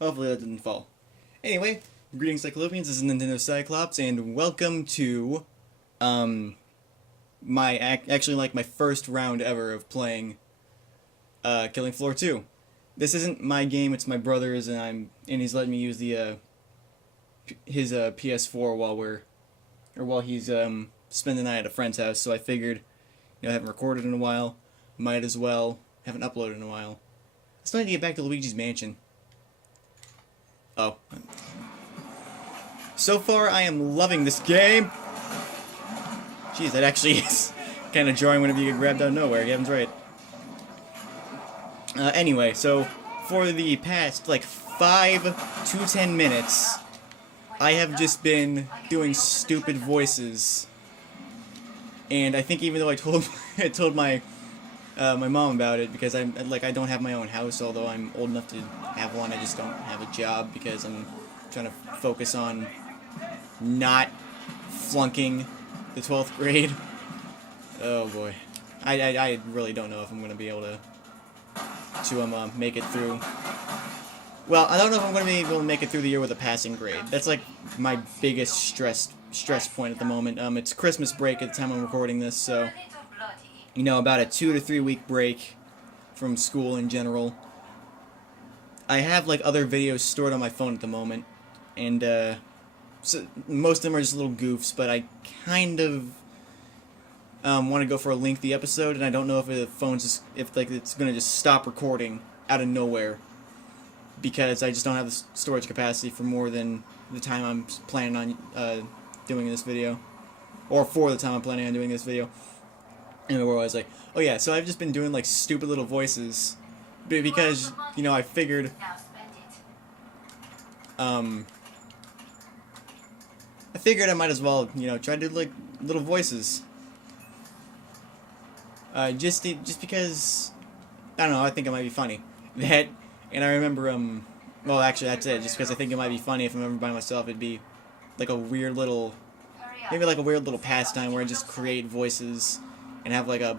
Hopefully that didn't fall. Anyway, greetings Cyclopians, this is Nintendo Cyclops, and welcome to, actually like my first round ever of playing, Killing Floor 2. This isn't my game, it's my brother's, and he's letting me use his PS4 while he's, spending the night at a friend's house, so I figured, I haven't recorded in a while, might as well, haven't uploaded in a while. I still need to get back to Luigi's Mansion. Oh. So far, I am loving this game. Jeez, that actually is kind of jarring whenever you get grabbed out of nowhere. Gavin's right. Anyway, so for the past, 5 to 10 minutes, I have just been doing stupid voices. And I think even though I told my mom about it, because I don't have my own house, although I'm old enough to have one. I just don't have a job because I'm trying to focus on not flunking the 12th grade. Oh boy, I really don't know if I'm gonna be able to make it through. Well, I don't know if I'm gonna be able to make it through the year with a passing grade. That's like my biggest stress point at the moment. It's Christmas break at the time I'm recording this, so about a 2 to 3 week break from school in general. I have other videos stored on my phone at the moment, and so most of them are just little goofs, but I kind of want to go for a lengthy episode, and I don't know if the phone's it's gonna just stop recording out of nowhere, because I just don't have the storage capacity for more than the time I'm planning on doing this video, or for the time I'm planning on doing this video. Anyway, where I was like, oh yeah, so I've just been doing stupid little voices because I figured I might as well try to do little voices just because I don't know, I think it might be funny. That, and I remember well, actually that's it, just because I think it might be funny if I'm ever by myself. It'd be like a weird little pastime where I just create voices and have a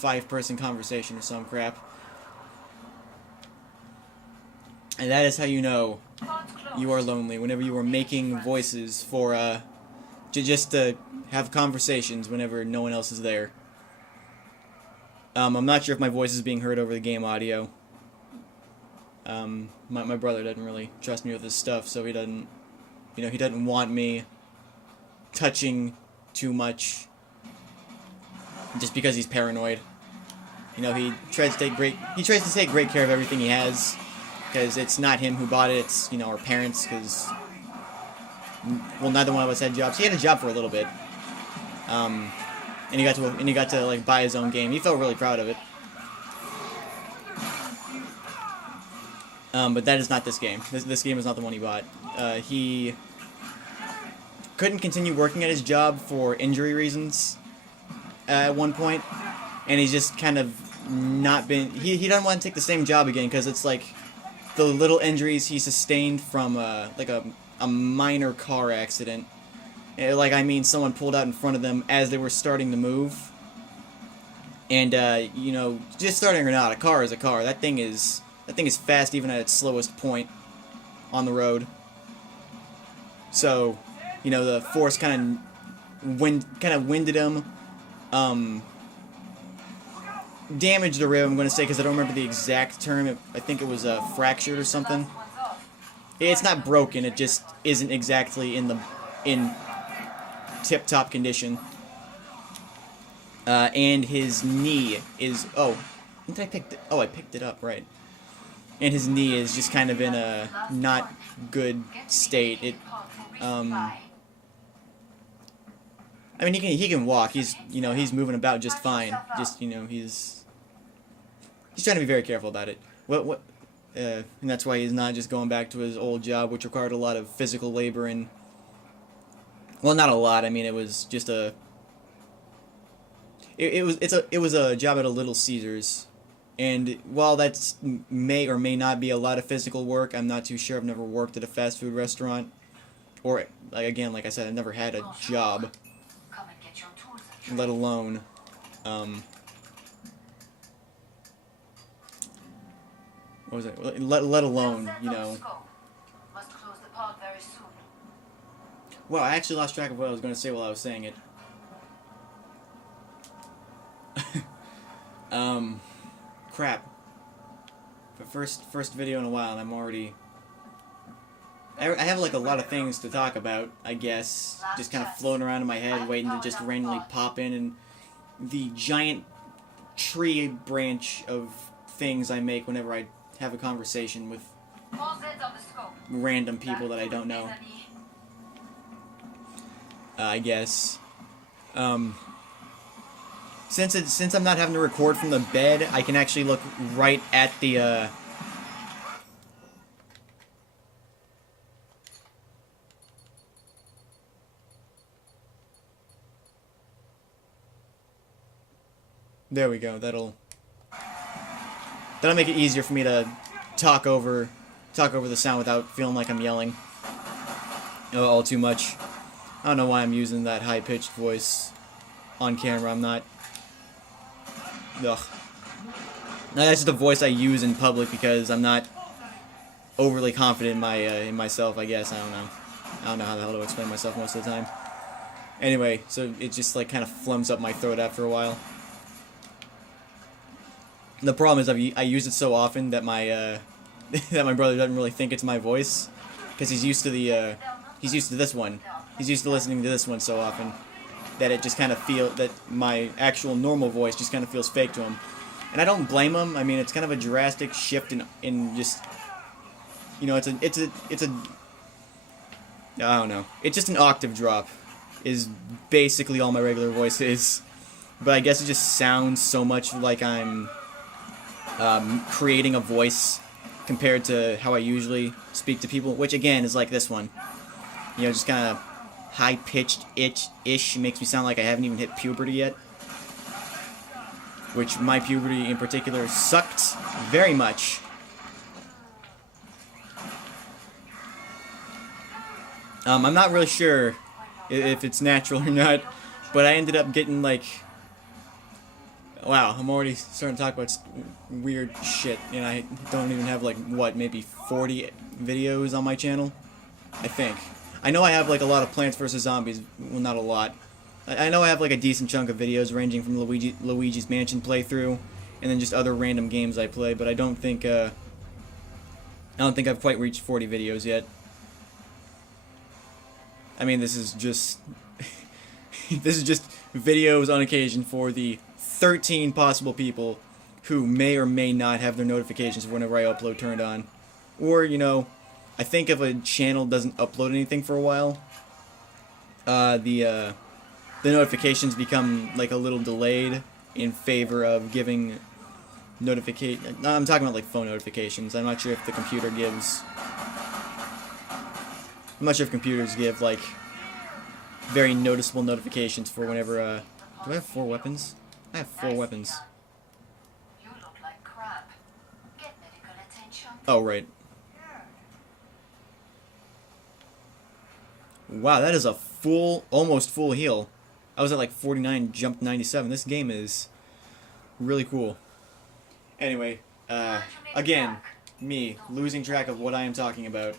5-person conversation or some crap. And that is how you know you are lonely, whenever you are making voices for just to have conversations whenever no one else is there. I'm not sure if my voice is being heard over the game audio. My brother doesn't really trust me with this stuff, so he doesn't want me touching too much, just because he's paranoid. He tries to take great care of everything he has, because it's not him who bought it, it's our parents, because neither one of us had jobs. He had a job for a little bit, and he got to buy his own game. He felt really proud of it. But that is not this game. This game is not the one he bought. He couldn't continue working at his job for injury reasons at one point, and he's just kind of not been. He doesn't want to take the same job again, because it's the little injuries he sustained from a minor car accident. I mean, someone pulled out in front of them as they were starting to move, and just starting or not, a car is a car. That thing is fast even at its slowest point on the road. So, the force kind of winded him, damaged the rib, I'm going to say, because I don't remember the exact term. I think it was fractured or something. It's not broken, it just isn't exactly in tip-top condition. And his knee is, I picked it up, right. And his knee is just kind of in a not good state. I mean, he can walk. He's moving about just fine. Just he's trying to be very careful about it. And that's why he's not just going back to his old job, which required a lot of physical labor and, well, not a lot. I mean, it was just it was a job at a Little Caesars. And while that's may or may not be a lot of physical work, I'm not too sure. I've never worked at a fast food restaurant, or like I said, I've never had a job, let alone what was it? Let alone, you know. Well, I actually lost track of what I was going to say while I was saying it. Crap. The first video in a while, and I'm already... I have, like, a lot of things to talk about, I guess. Just kind of floating around in my head, waiting to just randomly pop in, and the giant tree branch of things I make whenever I have a conversation with random people that I don't know. I guess. Since I'm not having to record from the bed, I can actually look right at the, There we go. That'll make it easier for me to talk over the sound without feeling like I'm yelling all too much. I don't know why I'm using that high-pitched voice on camera. I'm not... Ugh. That's just a voice I use in public because I'm not overly confident in myself, I guess. I don't know how the hell to explain myself most of the time. Anyway, so it just like kind of flums up my throat after a while. The problem is I use it so often that my that my brother doesn't really think it's my voice because he's used to this one. He's used to listening to this one so often that it just kind of that my actual normal voice just kind of feels fake to him. And I don't blame him. I mean, it's kind of a drastic shift in just, you know, it's a I don't know. It's just an octave drop is basically all my regular voice is. But I guess it just sounds so much like I'm creating a voice compared to how I usually speak to people, which again is like this one. You know, just kind of high-pitched ish makes me sound like I haven't even hit puberty yet. Which my puberty in particular sucked very much. I'm not really sure if it's natural or not, but I ended up getting like... Wow, I'm already starting to talk about weird shit, and I don't even have like, what, maybe 40 videos on my channel? I think. I know I have like a lot of Plants vs. Zombies, well not a lot. I know I have like a decent chunk of videos ranging from Luigi's Mansion playthrough, and then just other random games I play, but I don't think I've quite reached 40 videos yet. I mean, this is just this is just videos on occasion for the 13 possible people who may or may not have their notifications whenever I upload turned on. Or, you know, I think if a channel doesn't upload anything for a while, the notifications become like a little delayed in favor of giving notification. I'm talking about like phone notifications. I'm not sure if the computer gives. I'm not sure if computers give like very noticeable notifications for whenever. Do I have 4 weapons? I have 4 weapons. You look like crap. Get medical attention. Oh right. Wow, that is a almost full heal. I was at like 49, jumped 97. This game is really cool. Anyway, again, me losing track of what I am talking about.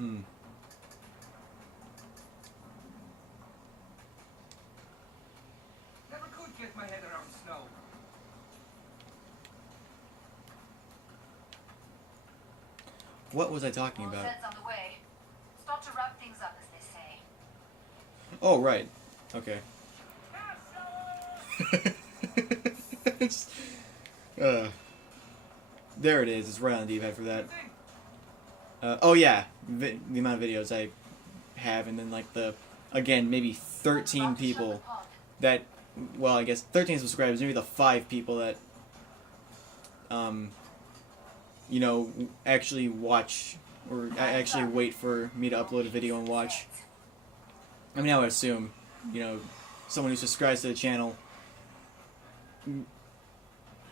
Never could get my head around snow. What was I talking about? On the way. Start to wrap things up, as they say. Oh, right. Okay. There it is. It's right on the D-pad for that. Oh yeah, the amount of videos I have, and then like again, maybe 13 people that, well, I guess 13 subscribers, maybe the 5 people that, you know, actually watch, or actually wait for me to upload a video and watch. I mean, I would assume, you know, someone who subscribes to the channel,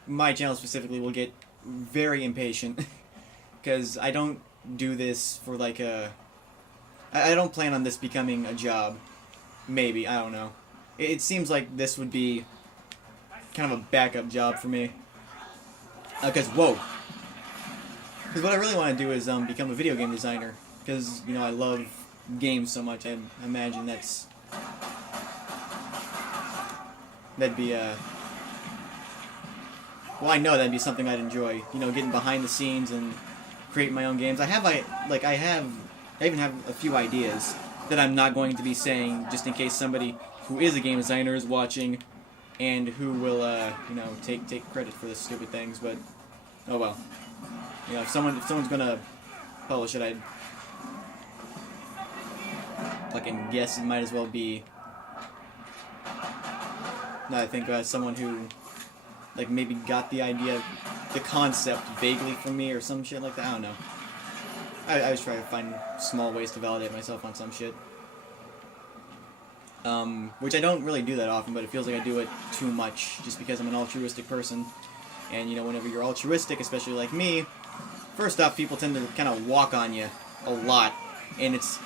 my channel specifically, will get very impatient, because I don't do this for like I don't plan on this becoming a job. Maybe, I don't know. It seems like this would be kind of a backup job for me. Because what I really want to do is become a video game designer. Because, you know, I love games so much. I imagine that'd be well, I know that'd be something I'd enjoy. You know, getting behind the scenes and creating my own games. I even have a few ideas that I'm not going to be saying just in case somebody who is a game designer is watching and who will, you know, take credit for the stupid things. But oh well. You know, if someone's gonna publish it, I'd fucking guess it might as well be. No, I think someone who, like, maybe got the idea, the concept vaguely from me or some shit like that. I don't know. I was trying to find small ways to validate myself on some shit. Which I don't really do that often, but it feels like I do it too much just because I'm an altruistic person. And, you know, whenever you're altruistic, especially like me, first off, people tend to kind of walk on you a lot. And it's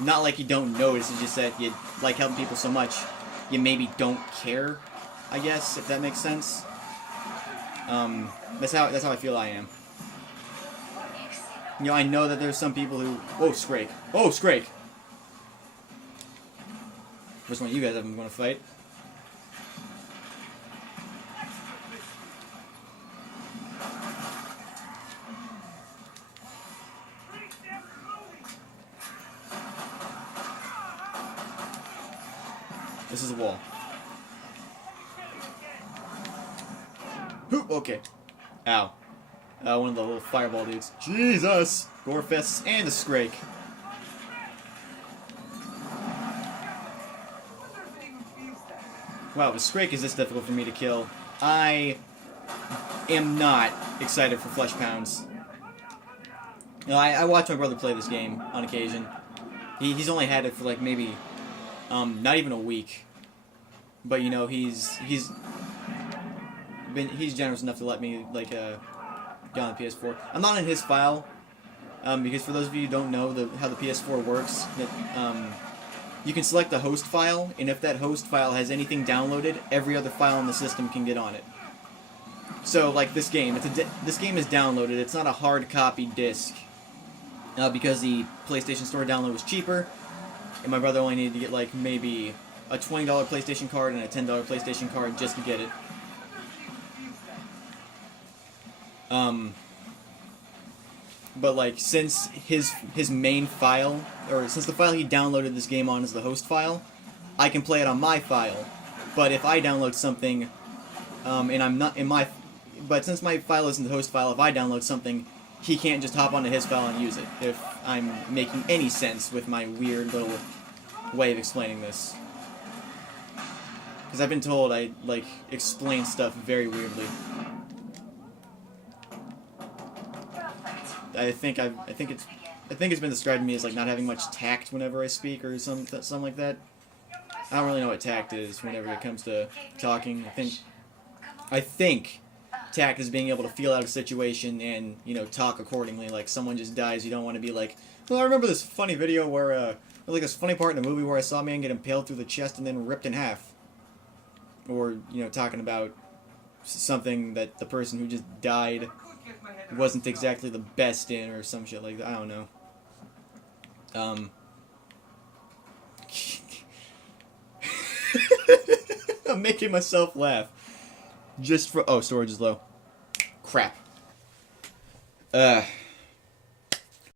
not like you don't notice, it's just that you like helping people so much, you maybe don't care, I guess, if that makes sense. That's how I feel I am. You know, I know that there's some people who... Oh, Scrake. Oh, Scrake! First one you guys haven't want to fight. This is a wall. Hoop, okay. Ow. One of the little fireball dudes. Jesus! Gorefests and a Scrake. Wow, the Scrake is this difficult for me to kill. I am not excited for Flesh Pounds. You know, I watch my brother play this game on occasion. He's only had it for like maybe not even a week. But you know, he's generous enough to let me like get on the PS4. I'm not in his file because for those of you who don't know how the PS4 works, that you can select the host file, and if that host file has anything downloaded, every other file in the system can get on it. So like this game, this game is downloaded. It's not a hard copy disc because the PlayStation Store download was cheaper, and my brother only needed to get like maybe a $20 PlayStation card and a $10 PlayStation card just to get it. But like since his main file, or since the file he downloaded this game on is the host file, I can play it on my file. But if I download something, and I'm not in my, but since my file isn't the host file, if I download something, he can't just hop onto his file and use it. If I'm making any sense with my weird little way of explaining this. Because I've been told I, like, explain stuff very weirdly. I think it's been described to me as, like, not having much tact whenever I speak or something like that. I don't really know what tact is whenever it comes to talking. I think tact is being able to feel out a situation and, you know, talk accordingly. Like, someone just dies, you don't want to be like, well, I remember this funny video where, like this funny part in the movie where I saw a man get impaled through the chest and then ripped in half. Or, you know, talking about something that the person who just died wasn't exactly the best in, or some shit like that. I don't know. I'm making myself laugh. Just for... Oh, storage is low. Crap.